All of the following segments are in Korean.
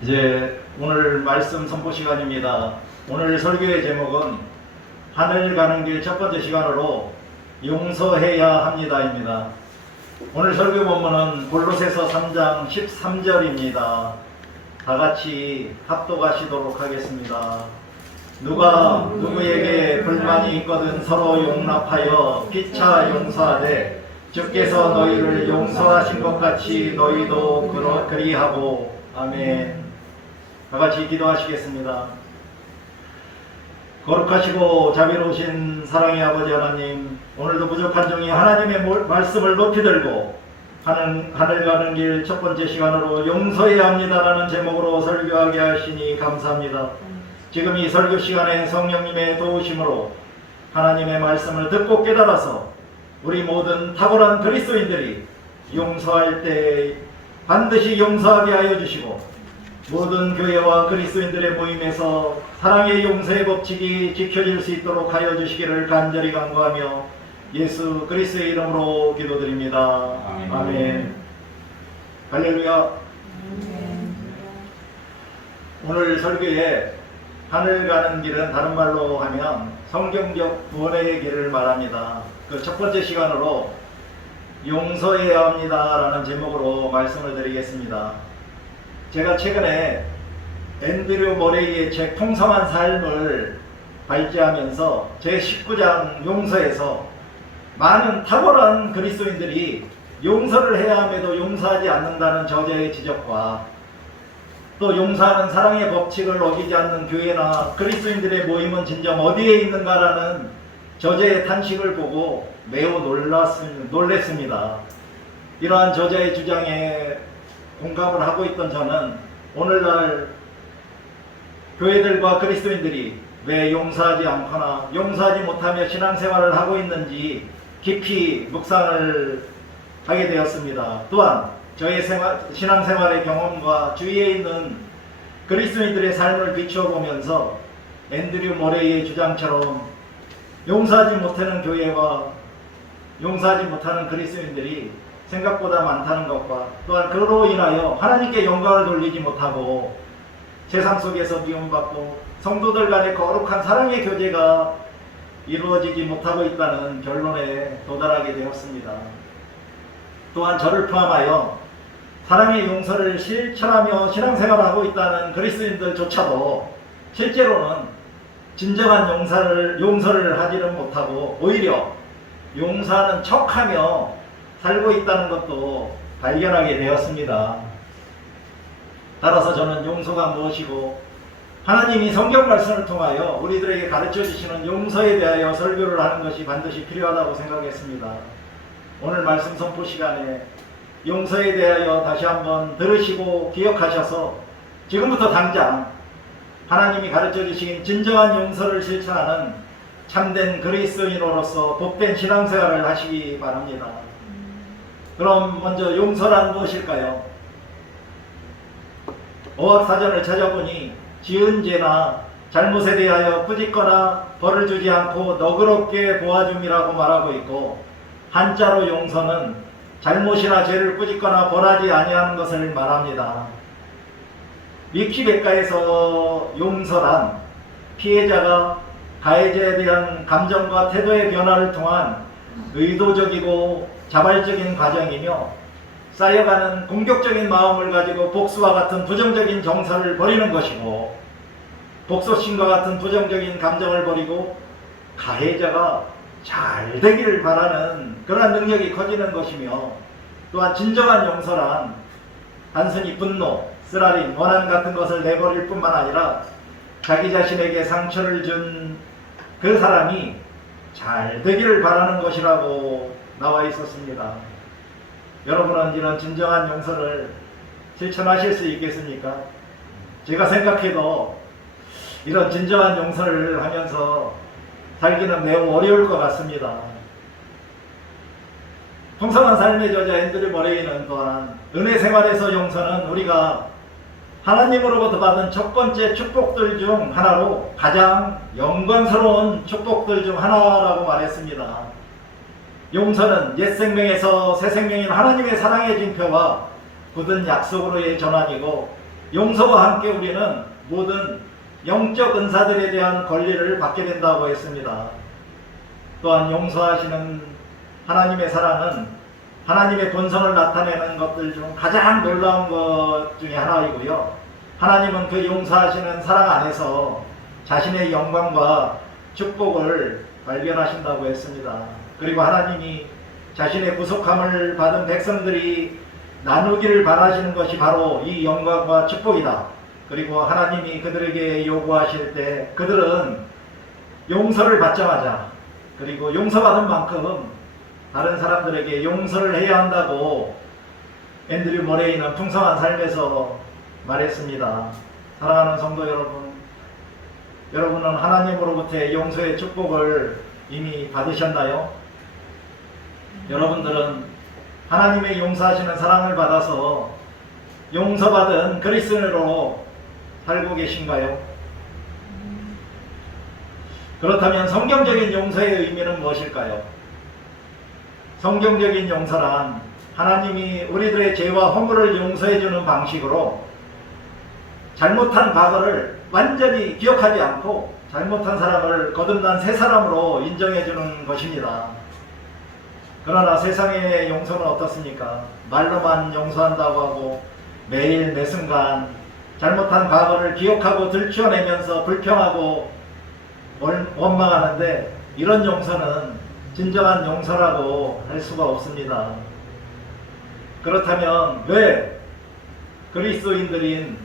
이제 오늘 말씀 선포 시간입니다. 오늘 설교의 제목은 하늘 가는 길 첫 번째 시간으로 용서해야 합니다입니다. 오늘 설교 본문은 골로새서 3장 13절입니다. 다 같이 합독하시도록 하겠습니다. 누가 누구에게 불만이 있거든 서로 용납하여 피차 용서하되 주께서 너희를 용서하신 것 같이 너희도 그리하고. 아멘. 다 같이 기도하시겠습니다. 거룩하시고 자비로우신 사랑의 아버지 하나님, 오늘도 부족한 종이 하나님의 말씀을 높이 들고 하늘 가는 길 첫 번째 시간으로 용서해야 합니다라는 제목으로 설교하게 하시니 감사합니다. 지금 이 설교 시간에 성령님의 도우심으로 하나님의 말씀을 듣고 깨달아서 우리 모든 탁월한 그리스도인들이 용서할 때 반드시 용서하게 하여 주시고, 모든 교회와 그리스도인들의 모임에서 사랑의 용서의 법칙이 지켜질 수 있도록 하여 주시기를 간절히 간구하며 예수 그리스도의 이름으로 기도드립니다. 아멘. 할렐루야. 오늘 설교에 하늘 가는 길은 다른 말로 하면 성경적 구원의 길을 말합니다. 그 첫 번째 시간으로 용서해야 합니다라는 제목으로 말씀을 드리겠습니다. 제가 최근에 앤드류 모레이의 책 풍성한 삶을 발제하면서 제 19장 용서에서 많은 탁월한 그리스도인들이 용서를 해야 함에도 용서하지 않는다는 저자의 지적과 또 용서하는 사랑의 법칙을 어기지 않는 교회나 그리스도인들의 모임은 진정 어디에 있는가라는 저자의 탄식을 보고 매우 놀랬습니다. 이러한 저자의 주장에 공감을 하고 있던 저는 오늘날 교회들과 그리스도인들이 왜 용서하지 않거나 용서하지 못하며 신앙생활을 하고 있는지 깊이 묵상을 하게 되었습니다. 또한 저의 신앙생활의 경험과 주위에 있는 그리스도인들의 삶을 비추어 보면서 앤드류 모레이의 주장처럼 용서하지 못하는 교회와 용서하지 못하는 그리스도인들이 생각보다 많다는 것과 또한 그로 인하여 하나님께 영광을 돌리지 못하고 세상 속에서 미움받고 성도들 간의 거룩한 사랑의 교제가 이루어지지 못하고 있다는 결론에 도달하게 되었습니다. 또한 저를 포함하여 사랑의 용서를 실천하며 신앙생활을 하고 있다는 그리스도인들조차도 실제로는 진정한 용서를 하지는 못하고 오히려 용서하는 척하며 살고 있다는 것도 발견하게 되었습니다. 따라서 저는 용서가 무엇이고 하나님이 성경 말씀을 통하여 우리들에게 가르쳐 주시는 용서에 대하여 설교를 하는 것이 반드시 필요하다고 생각했습니다. 오늘 말씀 선포 시간에 용서에 대하여 다시 한번 들으시고 기억하셔서 지금부터 당장 하나님이 가르쳐 주신 진정한 용서를 실천하는 참된 그리스도인으로서 복된 신앙생활을 하시기 바랍니다. 그럼 먼저 용서란 무엇일까요? 어학사전을 찾아보니 지은 죄나 잘못에 대하여 꾸짖거나 벌을 주지 않고 너그럽게 보아줌이라고 말하고 있고, 한자로 용서는 잘못이나 죄를 꾸짖거나 벌하지 아니하는 것을 말합니다. 위키백과에서 용서란 피해자가 가해자에 대한 감정과 태도의 변화를 통한 의도적이고 자발적인 과정이며 쌓여가는 공격적인 마음을 가지고 복수와 같은 부정적인 정서를 버리는 것이고, 복수심과 같은 부정적인 감정을 버리고 가해자가 잘 되기를 바라는 그러한 능력이 커지는 것이며, 또한 진정한 용서란 단순히 분노, 쓰라림, 원한 같은 것을 내버릴 뿐만 아니라 자기 자신에게 상처를 준 그 사람이 잘 되기를 바라는 것이라고 나와 있었습니다. 여러분은 이런 진정한 용서를 실천하실 수 있겠습니까? 제가 생각해도 이런 진정한 용서를 하면서 살기는 매우 어려울 것 같습니다. 풍성한 삶의 저자 앤드류 모레이는 또한 은혜 생활에서 용서는 우리가 하나님으로부터 받은 첫 번째 축복들 중 하나로 가장 영광스러운 축복들 중 하나라고 말했습니다. 용서는 옛 생명에서 새 생명인 하나님의 사랑의 징표와 굳은 약속으로의 전환이고, 용서와 함께 우리는 모든 영적 은사들에 대한 권리를 받게 된다고 했습니다. 또한 용서하시는 하나님의 사랑은 하나님의 본성을 나타내는 것들 중 가장 놀라운 것 중에 하나이고요. 하나님은 그 용서하시는 사랑 안에서 자신의 영광과 축복을 발견하신다고 했습니다. 그리고 하나님이 자신의 부족함을 받은 백성들이 나누기를 바라시는 것이 바로 이 영광과 축복이다. 그리고 하나님이 그들에게 요구하실 때 그들은 용서를 받자마자, 그리고 용서받은 만큼 다른 사람들에게 용서를 해야 한다고 앤드류 머레이는 풍성한 삶에서 말했습니다. 사랑하는 성도 여러분, 여러분은 하나님으로부터의 용서의 축복을 이미 받으셨나요? 여러분들은 하나님의 용서하시는 사랑을 받아서 용서받은 그리스도인으로 살고 계신가요? 그렇다면 성경적인 용서의 의미는 무엇일까요? 성경적인 용서란 하나님이 우리들의 죄와 허물을 용서해주는 방식으로 잘못한 과거를 완전히 기억하지 않고 잘못한 사람을 거듭난 새 사람으로 인정해주는 것입니다. 그러나 세상의 용서는 어떻습니까? 말로만 용서한다고 하고 매일 매 순간 잘못한 과거를 기억하고 들추어내면서 불평하고 원망하는데, 이런 용서는 진정한 용서라고 할 수가 없습니다. 그렇다면 왜 그리스도인들인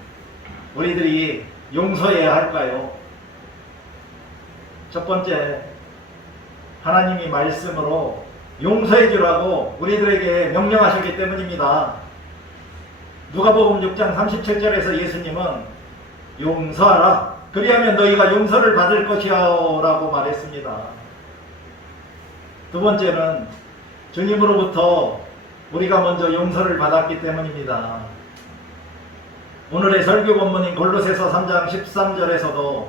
우리들이 용서해야 할까요? 첫 번째, 하나님이 말씀으로 용서해 주라고 우리들에게 명령하셨기 때문입니다. 누가복음 6장 37절에서 예수님은 용서하라, 그리하면 너희가 용서를 받을 것이야 라고 말했습니다. 두 번째는 주님으로부터 우리가 먼저 용서를 받았기 때문입니다. 오늘의 설교 본문인 골로새서 3장 13절에서도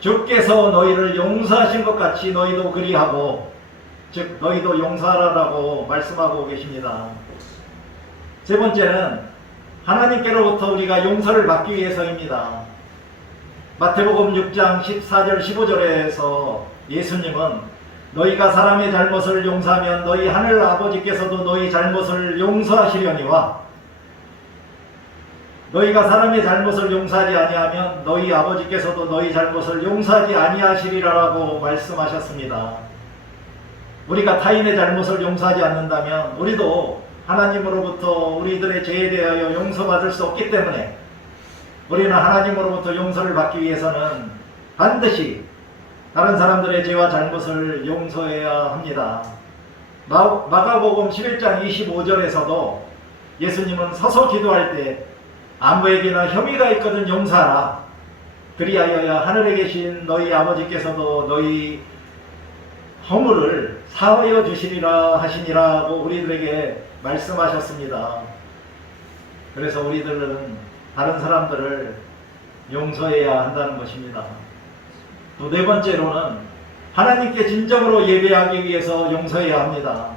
주께서 너희를 용서하신 것 같이 너희도 그리하고, 즉 너희도 용서하라고 말씀하고 계십니다. 세 번째는 하나님께로부터 우리가 용서를 받기 위해서입니다. 마태복음 6장 14절 15절에서 예수님은 너희가 사람의 잘못을 용서하면 너희 하늘 아버지께서도 너희 잘못을 용서하시려니와 너희가 사람의 잘못을 용서하지 아니하면 너희 아버지께서도 너희 잘못을 용서하지 아니하시리라고 말씀하셨습니다. 우리가 타인의 잘못을 용서하지 않는다면 우리도 하나님으로부터 우리들의 죄에 대하여 용서받을 수 없기 때문에 우리는 하나님으로부터 용서를 받기 위해서는 반드시 다른 사람들의 죄와 잘못을 용서해야 합니다. 마가복음 11장 25절에서도 예수님은 서서 기도할 때 아무에게나 혐의가 있거든 용서하라, 그리하여야 하늘에 계신 너희 아버지께서도 너희 허물을 사하여 주시리라 하시니라고 우리들에게 말씀하셨습니다. 그래서 우리들은 다른 사람들을 용서해야 한다는 것입니다. 또 네 번째로는 하나님께 진정으로 예배하기 위해서 용서해야 합니다.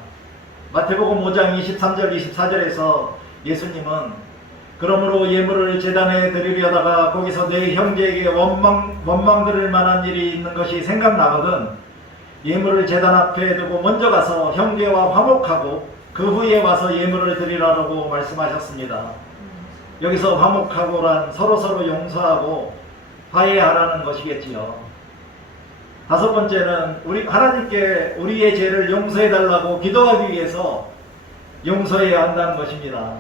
마태복음 5장 23절 24절에서 예수님은 그러므로 예물을 제단에 드리려다가 거기서 내 형제에게 원망 들을 만한 일이 있는 것이 생각나거든 예물을 제단 앞에 두고 먼저 가서 형제와 화목하고 그 후에 와서 예물을 드리라고 말씀하셨습니다. 여기서 화목하고란 서로서로 용서하고 화해하라는 것이겠지요. 다섯 번째는 하나님께 우리의 죄를 용서해달라고 기도하기 위해서 용서해야 한다는 것입니다.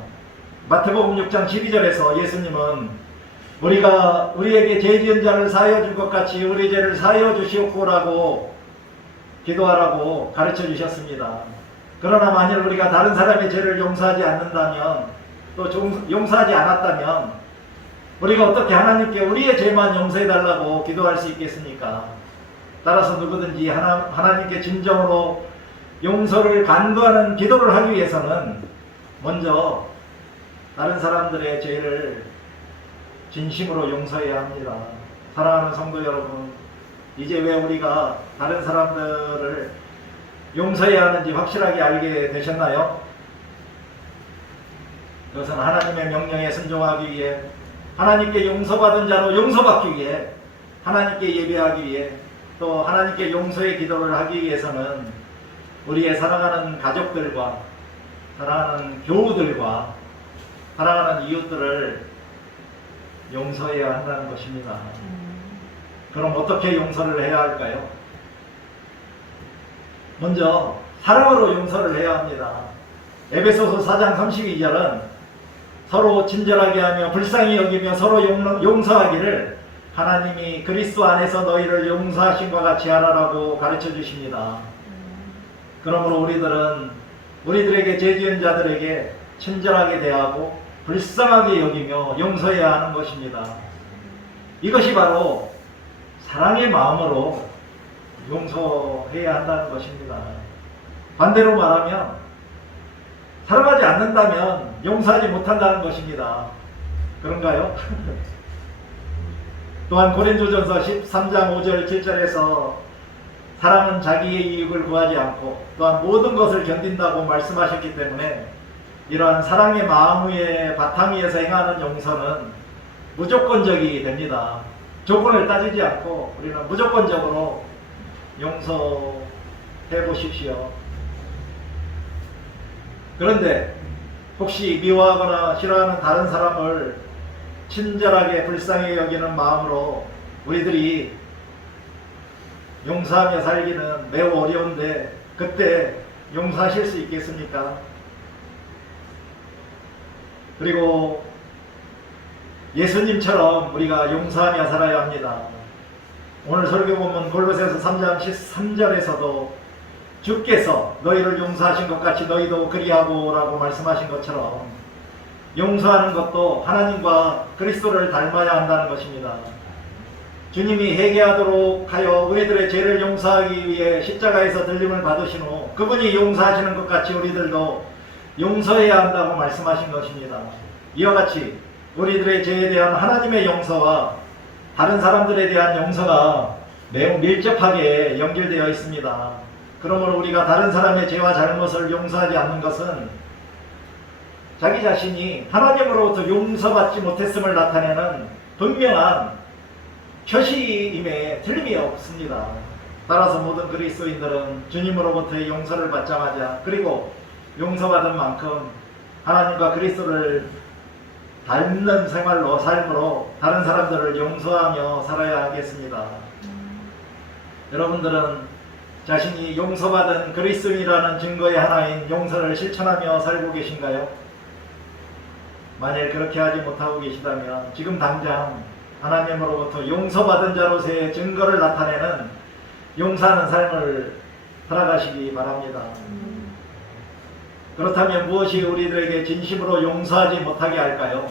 마태복음 6장 12절에서 예수님은 우리가 우리에게 죄 지은 자를 사하여 줄 것 같이 우리 죄를 사하여 주시옵고라고 기도하라고 가르쳐 주셨습니다. 그러나 만일 우리가 다른 사람의 죄를 용서하지 않는다면, 또 용서하지 않았다면 우리가 어떻게 하나님께 우리의 죄만 용서해달라고 기도할 수 있겠습니까? 따라서 누구든지 하나님께 진정으로 용서를 간구하는 기도를 하기 위해서는 먼저 다른 사람들의 죄를 진심으로 용서해야 합니다. 사랑하는 성도 여러분, 이제 왜 우리가 다른 사람들을 용서해야 하는지 확실하게 알게 되셨나요? 그것은 하나님의 명령에 순종하기 위해, 하나님께 용서받은 자로 용서받기 위해, 하나님께 예배하기 위해, 또 하나님께 용서의 기도를 하기 위해서는 우리의 사랑하는 가족들과 사랑하는 교우들과 사랑하는 이웃들을 용서해야 한다는 것입니다. 그럼 어떻게 용서를 해야 할까요? 먼저 사랑으로 용서를 해야 합니다. 에베소서 4장 32절은 서로 친절하게 하며 불쌍히 여기며 서로 용서하기를 하나님이 그리스도 안에서 너희를 용서하신과 같이 하라라고 가르쳐 주십니다. 그러므로 우리들은 우리들에게 죄 지은 자들에게 친절하게 대하고 불쌍하게 여기며 용서해야 하는 것입니다. 이것이 바로 사랑의 마음으로 용서해야 한다는 것입니다. 반대로 말하면 사랑하지 않는다면 용서하지 못한다는 것입니다. 그런가요? 또한 고린도전서 13장 5절 7절에서 사랑은 자기의 이익을 구하지 않고 또한 모든 것을 견딘다고 말씀하셨기 때문에 이러한 사랑의 마음 위에 바탕 위에서 행하는 용서는 무조건적이 됩니다. 조건을 따지지 않고 우리는 무조건적으로 용서해 보십시오. 그런데 혹시 미워하거나 싫어하는 다른 사람을 친절하게 불쌍히 여기는 마음으로 우리들이 용서하며 살기는 매우 어려운데 그때 용서하실 수 있겠습니까? 그리고 예수님처럼 우리가 용서하며 살아야 합니다. 오늘 설교 보면 골로새서 3장 13절에서도 주께서 너희를 용서하신 것 같이 너희도 그리하고 라고 말씀하신 것처럼 용서하는 것도 하나님과 그리스도를 닮아야 한다는 것입니다. 주님이 회개하도록 하여 우리들의 죄를 용서하기 위해 십자가에서 들림을 받으신 후 그분이 용서하시는 것 같이 우리들도 용서해야 한다고 말씀하신 것입니다. 이와 같이 우리들의 죄에 대한 하나님의 용서와 다른 사람들에 대한 용서가 매우 밀접하게 연결되어 있습니다. 그러므로 우리가 다른 사람의 죄와 잘못을 용서하지 않는 것은 자기 자신이 하나님으로부터 용서받지 못했음을 나타내는 분명한 표시임에 틀림이 없습니다. 따라서 모든 그리스도인들은 주님으로부터의 용서를 받자마자 그리고 용서받은 만큼 하나님과 그리스도를 닮는 삶으로 다른 사람들을 용서하며 살아야 하겠습니다. 여러분들은 자신이 용서받은 그리스도인이라는 증거의 하나인 용서를 실천하며 살고 계신가요? 만일 그렇게 하지 못하고 계시다면 지금 당장 하나님으로부터 용서받은 자로서의 증거를 나타내는 용서하는 삶을 살아가시기 바랍니다. 그렇다면 무엇이 우리들에게 진심으로 용서하지 못하게 할까요?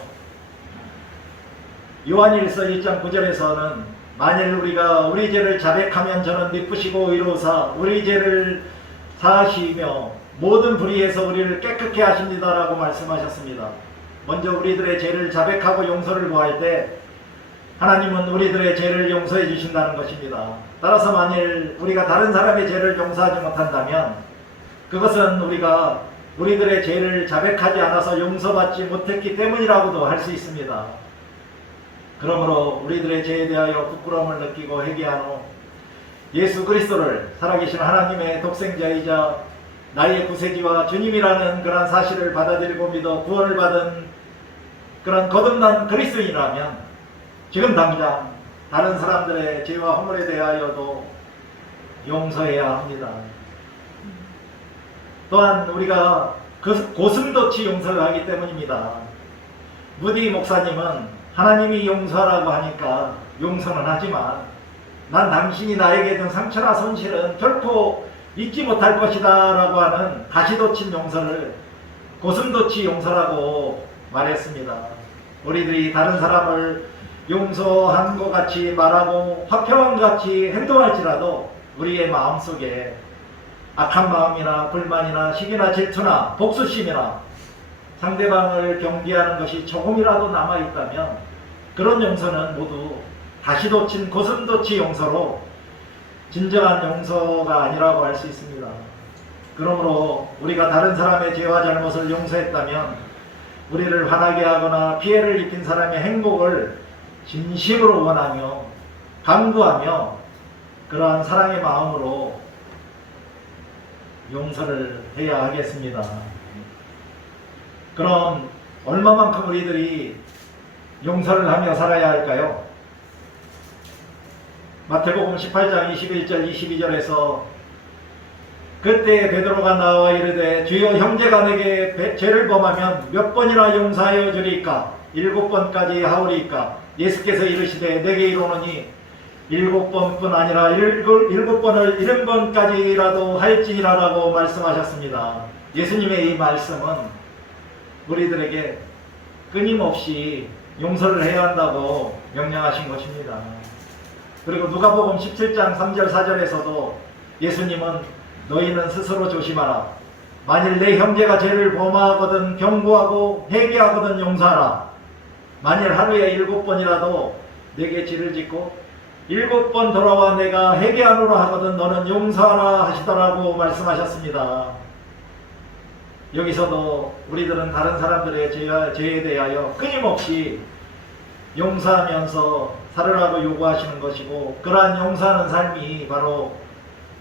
요한일서 1장 9절에서는 만일 우리가 우리 죄를 자백하면 저는 미쁘시고 의로우사 우리 죄를 사하시며 모든 불의에서 우리를 깨끗게 하십니다 라고 말씀하셨습니다. 먼저 우리들의 죄를 자백하고 용서를 구할 때 하나님은 우리들의 죄를 용서해 주신다는 것입니다. 따라서 만일 우리가 다른 사람의 죄를 용서하지 못한다면 그것은 우리가 우리들의 죄를 자백하지 않아서 용서받지 못했기 때문이라고도 할 수 있습니다. 그러므로 우리들의 죄에 대하여 부끄러움을 느끼고 회개한 후 예수 그리스도를 살아계신 하나님의 독생자이자 나의 구세주와 주님이라는 그런 사실을 받아들이고 믿어 구원을 받은 그런 거듭난 그리스도인이라면 지금 당장 다른 사람들의 죄와 허물에 대하여도 용서해야 합니다. 또한 우리가 고슴도치 용서를 하기 때문입니다. 무디 목사님은 하나님이 용서하라고 하니까 용서는 하지만 난 당신이 나에게 준 상처나 손실은 결코 잊지 못할 것이다 라고 하는 가시돋친 용서를 고슴도치 용서라고 말했습니다. 우리들이 다른 사람을 용서한 것 같이 말하고 화평한 것 같이 행동할지라도 우리의 마음속에 악한 마음이나 불만이나 시기나 질투나 복수심이나 상대방을 경계하는 것이 조금이라도 남아있다면 그런 용서는 모두 가시돋친 고슴도치 용서로 진정한 용서가 아니라고 할 수 있습니다. 그러므로 우리가 다른 사람의 죄와 잘못을 용서했다면 우리를 화나게 하거나 피해를 입힌 사람의 행복을 진심으로 원하며 간구하며 그러한 사랑의 마음으로 용서를 해야 하겠습니다. 그럼 얼마만큼 우리들이 용서를 하며 살아야 할까요? 마태복음 18장 21절 22절에서 그때 베드로가 나와 이르되 주여 형제가 내게 죄를 범하면 몇 번이나 용서하여 주리까? 7번까지 하오리까? 예수께서 이르시되 내게 이르노니 7번뿐 아니라 7번을 70번까지라도 할지니라라고 말씀하셨습니다. 예수님의 이 말씀은 우리들에게 끊임없이 용서를 해야 한다고 명령하신 것입니다. 그리고 누가복음 17장 3절 4절에서도 예수님은 너희는 스스로 조심하라. 만일 내 형제가 죄를 범하거든 경고하고 회개하거든 용서하라. 만일 하루에 7번이라도 내게 죄를 짓고 7번 돌아와 내가 회개하노라 하거든 너는 용서하라 하시더라고 말씀하셨습니다. 여기서도 우리들은 다른 사람들의 죄에 대하여 끊임없이 용서하면서 살으라고 요구하시는 것이고, 그러한 용서하는 삶이 바로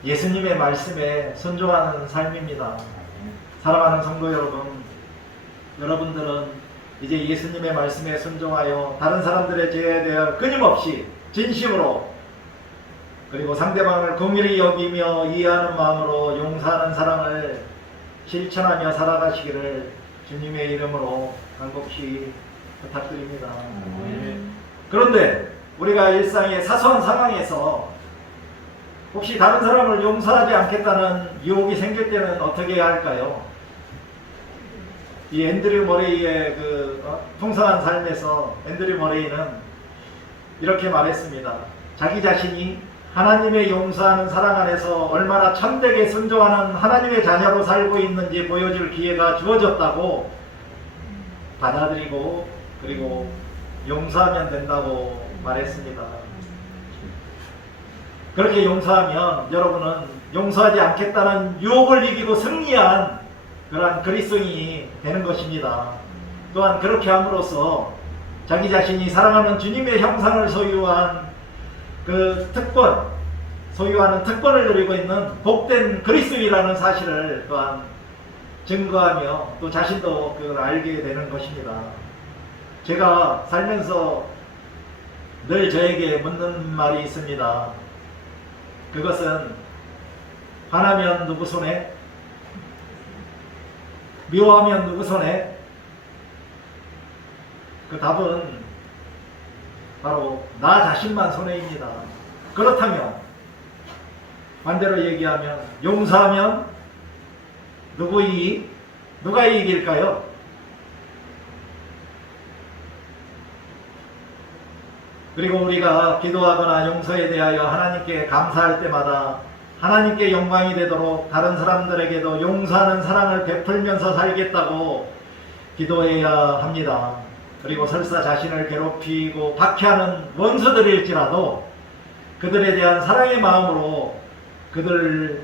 예수님의 말씀에 순종하는 삶입니다. 사랑하는 성도 여러분, 여러분들은 이제 예수님의 말씀에 순종하여 다른 사람들의 죄에 대하여 끊임없이 진심으로, 그리고 상대방을 긍휼히 여기며 이해하는 마음으로 용서하는 사랑을 실천하며 살아가시기를 주님의 이름으로 간곡히 부탁드립니다. 그런데 우리가 일상의 사소한 상황에서 혹시 다른 사람을 용서하지 않겠다는 유혹이 생길 때는 어떻게 해야 할까요? 이 앤드류 머레이의 풍성한 삶에서 앤드류 머레이는 이렇게 말했습니다. 자기 자신이 하나님의 용서하는 사랑 안에서 얼마나 참되게 순종하는 하나님의 자녀로 살고 있는지 보여줄 기회가 주어졌다고 받아들이고 그리고 용서하면 된다고 말했습니다. 그렇게 용서하면 여러분은 용서하지 않겠다는 유혹을 이기고 승리한 그러한 그리스도인이 되는 것입니다. 또한 그렇게 함으로써 자기 자신이 사랑하는 주님의 형상을 소유한 소유하는 특권을 누리고 있는 복된 그리스도인이라는 사실을 또한 증거하며 또 자신도 그걸 알게 되는 것입니다. 제가 살면서 늘 저에게 묻는 말이 있습니다. 그것은 화나면 누구 손에? 미워하면 누구 손에? 그 답은 바로 나 자신만 손해입니다. 그렇다면 반대로 얘기하면 용서하면 누가 이익일까요? 그리고 우리가 기도하거나 용서에 대하여 하나님께 감사할 때마다 하나님께 영광이 되도록 다른 사람들에게도 용서하는 사랑을 베풀면서 살겠다고 기도해야 합니다. 그리고 설사 자신을 괴롭히고 박해하는 원수들일지라도 그들에 대한 사랑의 마음으로 그들을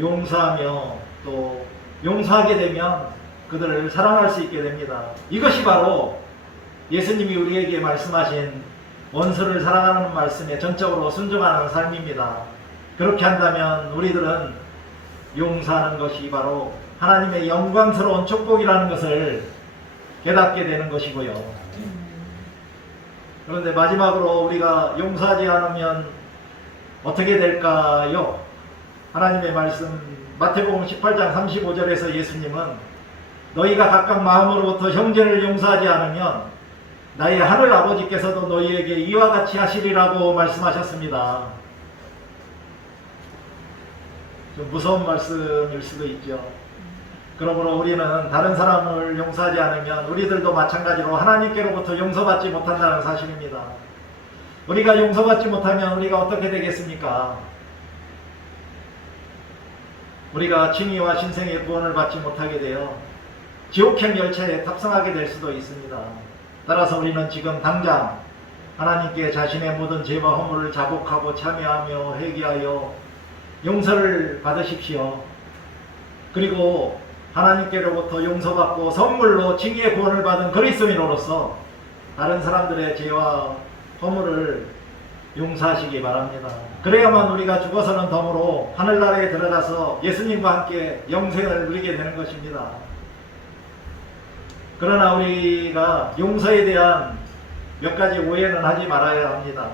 용서하며 또 용서하게 되면 그들을 사랑할 수 있게 됩니다. 이것이 바로 예수님이 우리에게 말씀하신 원수를 사랑하는 말씀에 전적으로 순종하는 삶입니다. 그렇게 한다면 우리들은 용서하는 것이 바로 하나님의 영광스러운 축복이라는 것을 깨닫게 되는 것이고요. 그런데 마지막으로 우리가 용서하지 않으면 어떻게 될까요? 하나님의 말씀 마태복음 18장 35절에서 예수님은 너희가 각각 마음으로부터 형제를 용서하지 않으면 나의 하늘 아버지께서도 너희에게 이와 같이 하시리라고 말씀하셨습니다. 좀 무서운 말씀일 수도 있죠. 그러므로 우리는 다른 사람을 용서하지 않으면 우리들도 마찬가지로 하나님께로부터 용서받지 못한다는 사실입니다. 우리가 용서받지 못하면 우리가 어떻게 되겠습니까? 우리가 칭의와 신생의 구원을 받지 못하게 되어 지옥행 열차에 탑승하게 될 수도 있습니다. 따라서 우리는 지금 당장 하나님께 자신의 모든 죄와 허물을 자복하고 참여하며 회개하여 용서를 받으십시오. 그리고 하나님께로부터 용서받고 선물로 칭의의 구원을 받은 그리스도인으로서 다른 사람들의 죄와 허물을 용서하시기 바랍니다. 그래야만 우리가 죽어서는 덤으로 하늘나라에 들어가서 예수님과 함께 영생을 누리게 되는 것입니다. 그러나 우리가 용서에 대한 몇 가지 오해는 하지 말아야 합니다.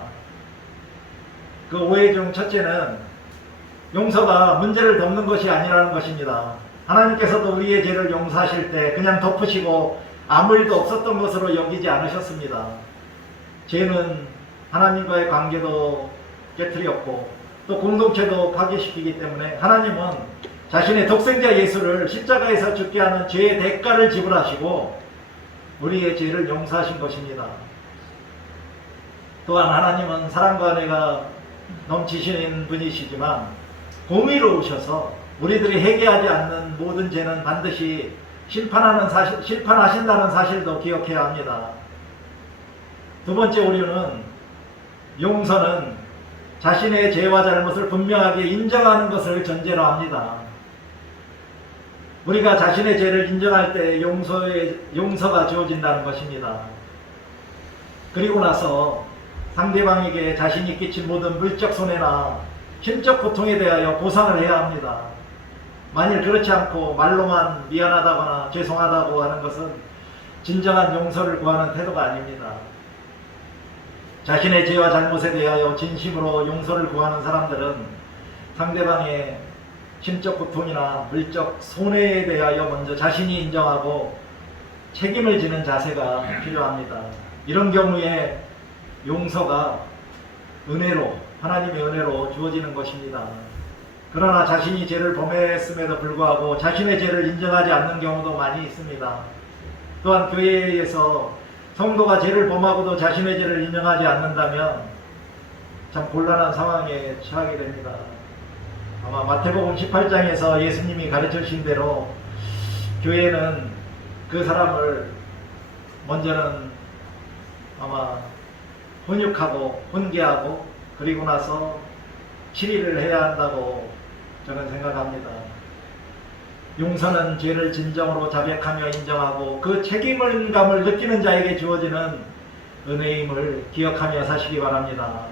그 오해 중 첫째는 용서가 문제를 덮는 것이 아니라는 것입니다. 하나님께서도 우리의 죄를 용서하실 때 그냥 덮으시고 아무 일도 없었던 것으로 여기지 않으셨습니다. 죄는 하나님과의 관계도 깨뜨렸고 또 공동체도 파괴시키기 때문에 하나님은 자신의 독생자 예수를 십자가에서 죽게 하는 죄의 대가를 지불하시고 우리의 죄를 용서하신 것입니다. 또한 하나님은 사랑과 은혜가 넘치시는 분이시지만 공의로우셔서 우리들이 회개하지 않는 모든 죄는 반드시 심판하신다는 사실도 기억해야 합니다. 두 번째 오류는 용서는 자신의 죄와 잘못을 분명하게 인정하는 것을 전제로 합니다. 우리가 자신의 죄를 인정할 때 용서가 주어진다는 것입니다. 그리고 나서 상대방에게 자신이 끼친 모든 물적 손해나 심적 고통에 대하여 보상을 해야 합니다. 만일 그렇지 않고 말로만 미안하다거나 죄송하다고 하는 것은 진정한 용서를 구하는 태도가 아닙니다. 자신의 죄와 잘못에 대하여 진심으로 용서를 구하는 사람들은 상대방의 심적 고통이나 물적 손해에 대하여 먼저 자신이 인정하고 책임을 지는 자세가 필요합니다. 이런 경우에 용서가 은혜로, 하나님의 은혜로 주어지는 것입니다. 그러나 자신이 죄를 범했음에도 불구하고 자신의 죄를 인정하지 않는 경우도 많이 있습니다. 또한 교회에서 성도가 죄를 범하고도 자신의 죄를 인정하지 않는다면 참 곤란한 상황에 처하게 됩니다. 아마 마태복음 18장에서 예수님이 가르쳐 주신 대로 교회는 그 사람을 먼저는 아마 훈육하고 훈계하고 그리고 나서 치리를 해야 한다고 저는 생각합니다. 용서는 죄를 진정으로 자백하며 인정하고 그 책임감을 느끼는 자에게 주어지는 은혜임을 기억하며 사시기 바랍니다.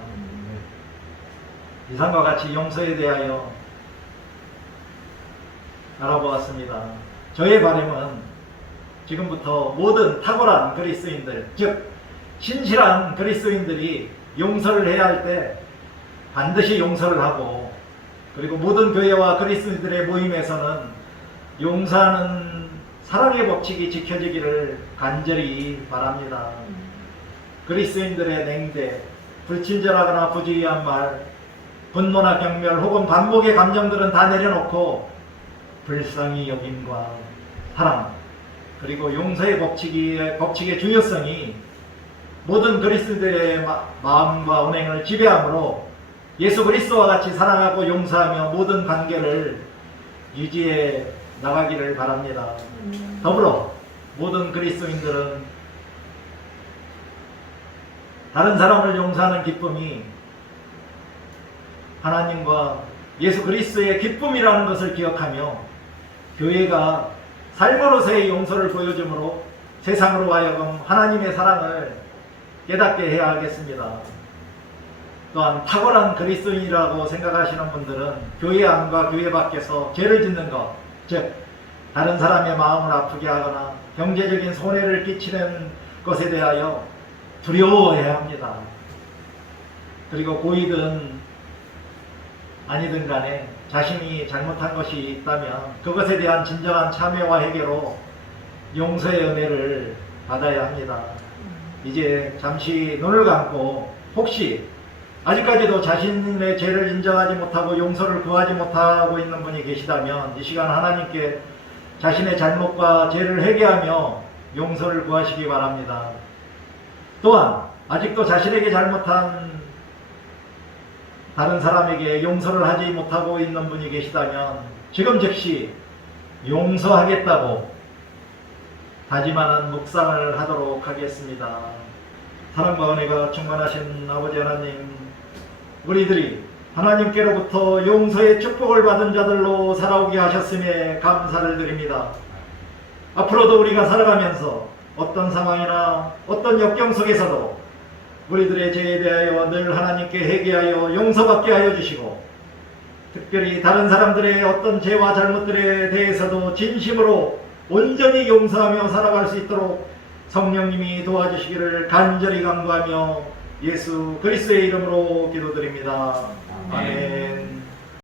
이상과 같이 용서에 대하여 알아보았습니다. 저의 바람은 지금부터 모든 탁월한 그리스도인들, 즉 신실한 그리스도인들이 용서를 해야 할 때 반드시 용서를 하고 그리고 모든 교회와 그리스도인들의 모임에서는 용서하는 사랑의 법칙이 지켜지기를 간절히 바랍니다. 그리스도인들의 냉대, 불친절하거나 부주의한 말, 분노나 경멸 혹은 반복의 감정들은 다 내려놓고 불쌍히 여김과 사랑 그리고 용서의 법칙의 중요성이 모든 그리스도인들의 마음과 운행을 지배하므로 예수 그리스도와 같이 사랑하고 용서하며 모든 관계를 유지해 나가기를 바랍니다. 더불어 모든 그리스도인들은 다른 사람을 용서하는 기쁨이 하나님과 예수 그리스도의 기쁨이라는 것을 기억하며 교회가 삶으로서의 용서를 보여주므로 세상으로 하여금 하나님의 사랑을 깨닫게 해야 하겠습니다. 또한 탁월한 그리스도인이라고 생각하시는 분들은 교회 안과 교회 밖에서 죄를 짓는 것, 즉 다른 사람의 마음을 아프게 하거나 경제적인 손해를 끼치는 것에 대하여 두려워해야 합니다. 그리고 고이든 아니든 간에 자신이 잘못한 것이 있다면 그것에 대한 진정한 참회와 해결로 용서의 은혜를 받아야 합니다. 이제 잠시 눈을 감고 혹시 아직까지도 자신의 죄를 인정하지 못하고 용서를 구하지 못하고 있는 분이 계시다면 이 시간 하나님께 자신의 잘못과 죄를 회개하며 용서를 구하시기 바랍니다. 또한 아직도 자신에게 잘못한 다른 사람에게 용서를 하지 못하고 있는 분이 계시다면 지금 즉시 용서하겠다고 다짐하는 묵상을 하도록 하겠습니다. 사랑과 은혜가 충만하신 아버지 하나님, 우리들이 하나님께로부터 용서의 축복을 받은 자들로 살아오게 하셨음에 감사를 드립니다. 앞으로도 우리가 살아가면서 어떤 상황이나 어떤 역경 속에서도 우리들의 죄에 대하여 늘 하나님께 회개하여 용서받게 하여 주시고, 특별히 다른 사람들의 어떤 죄와 잘못들에 대해서도 진심으로 온전히 용서하며 살아갈 수 있도록 성령님이 도와주시기를 간절히 간구하며 예수 그리스도의 이름으로 기도드립니다. 아멘.